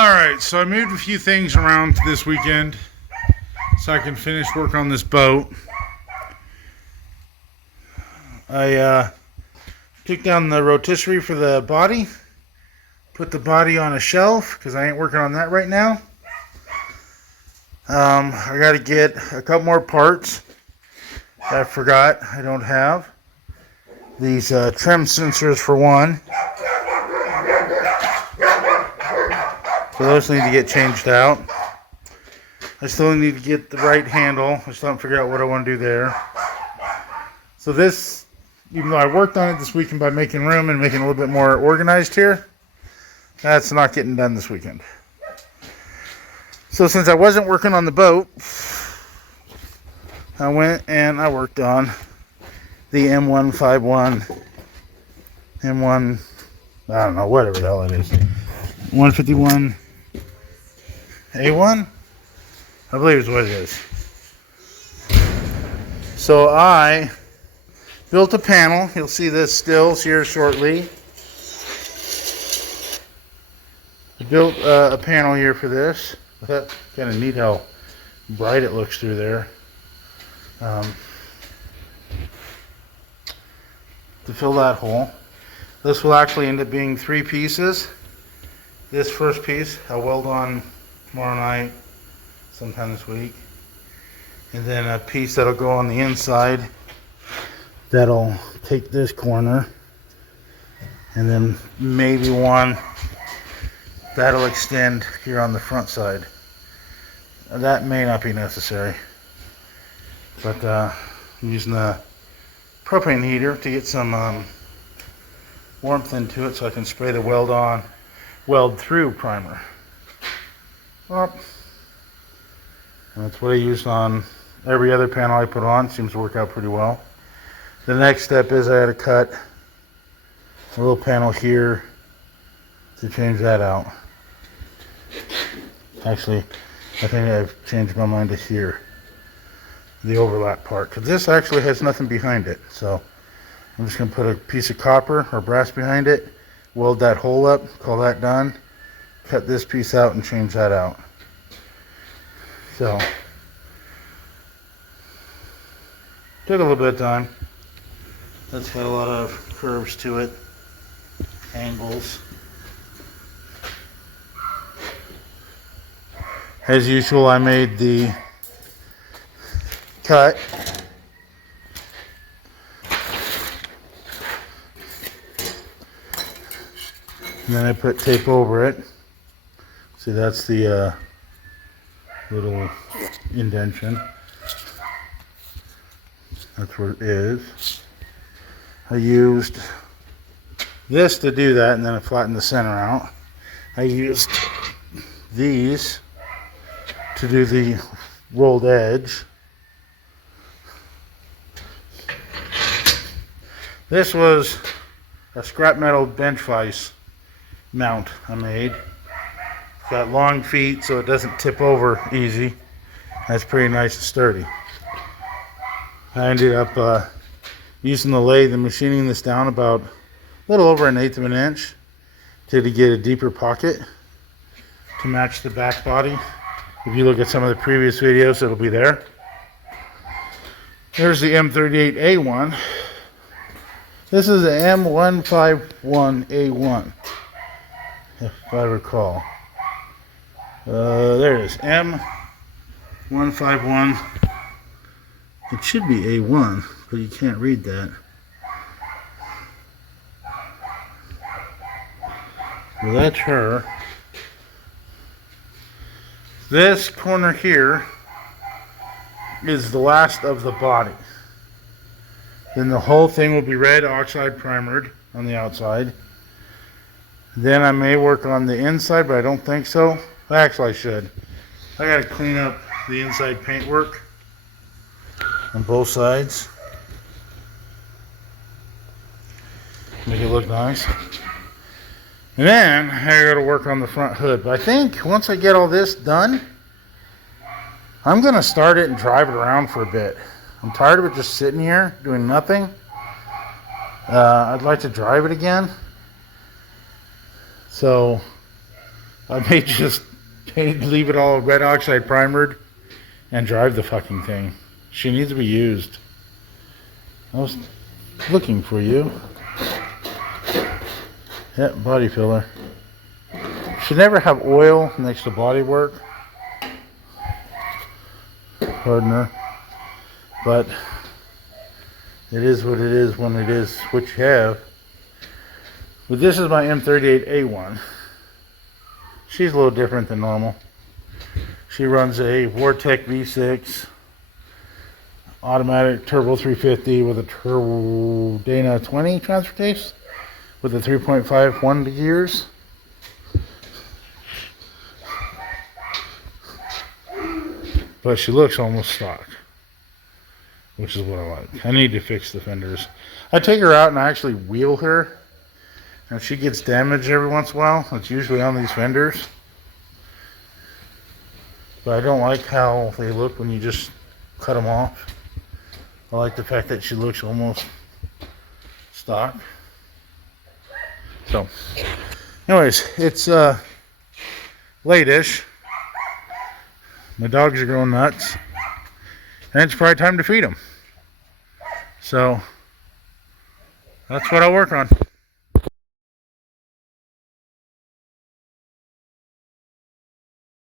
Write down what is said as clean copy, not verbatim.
Alright, so I moved a few things around this weekend so I can finish work on this boat. I took down the rotisserie for the body, put the body on a shelf because I ain't working on that right now. I got to get a couple more parts that I forgot I don't have. These trim sensors for one. So those need to get changed out. I still need to get the right handle. I still haven't figured out what I want to do there. So this, even though I worked on it this weekend by making room and making it a little bit more organized here, that's not getting done this weekend. So since I wasn't working on the boat, I went and I worked on the M151, M1, I don't know, whatever the hell it is. 151A1? I believe is what it is. So I built a panel. You'll see the stills here shortly. I built a panel here for this. Kind of neat how bright it looks through there. To fill that hole. This will actually end up being 3 pieces. This first piece I'll weld on tomorrow night, sometime this week. And then a piece that'll go on the inside that'll take this corner. And then maybe one that'll extend here on the front side. That may not be necessary. But I'm using a propane heater to get some warmth into it so I can spray the weld through primer. Well, and that's what I used on every other panel I put on. Seems to work out pretty well. The next step is I had to cut a little panel here to change that out. Actually, I think I've changed my mind to here, the overlap part, because this actually has nothing behind it. So I'm just going to put a piece of copper or brass behind it, weld that hole up, call that done, cut this piece out and change that out. So took a little bit of time. That's got a lot of curves to it, angles. As usual, I made the cut. And then I put tape over it. See, that's the little indentation. That's where it is. I used this to do that, and then I flattened the center out. I used these to do the rolled edge. This was a scrap metal bench vise mount I made. It's got long feet so it doesn't tip over easy. That's pretty nice and sturdy. I ended up using the lathe and machining this down about a little over 1/8 of an inch to get a deeper pocket to match the back body. If you look at some of the previous videos, it'll be there. There's the M151A1. This is the M151A1, if I recall. There it is, M151. It should be A1, but you can't read that. Well, that's her. This corner here is the last of the body. Then the whole thing will be red oxide primered on the outside. Then I may work on the inside, but I don't think so. Actually, I should. I gotta clean up the inside paintwork on both sides. Make it look nice. And then I gotta work on the front hood. But I think once I get all this done, I'm gonna start it and drive it around for a bit. I'm tired of it just sitting here doing nothing. I'd like to drive it again. So I may just leave it all red oxide primered and drive the fucking thing. She needs to be used. I was looking for you. Yep, body filler. Should never have oil next to body work. Hardener. But it is what it is when it is what you have. But this is my M151A1. She's a little different than normal. She runs a Vortec V6 automatic turbo 350 with a turbo Dana 20 transfer case with a 3.51 gears. But she looks almost stock, which is what I like. I need to fix the fenders. I take her out and I actually wheel her. And if she gets damaged every once in a while, it's usually on these fenders. But I don't like how they look when you just cut them off. I like the fact that she looks almost stock. So, anyways, it's late-ish. My dogs are going nuts. And it's probably time to feed them. So, that's what I'll work on.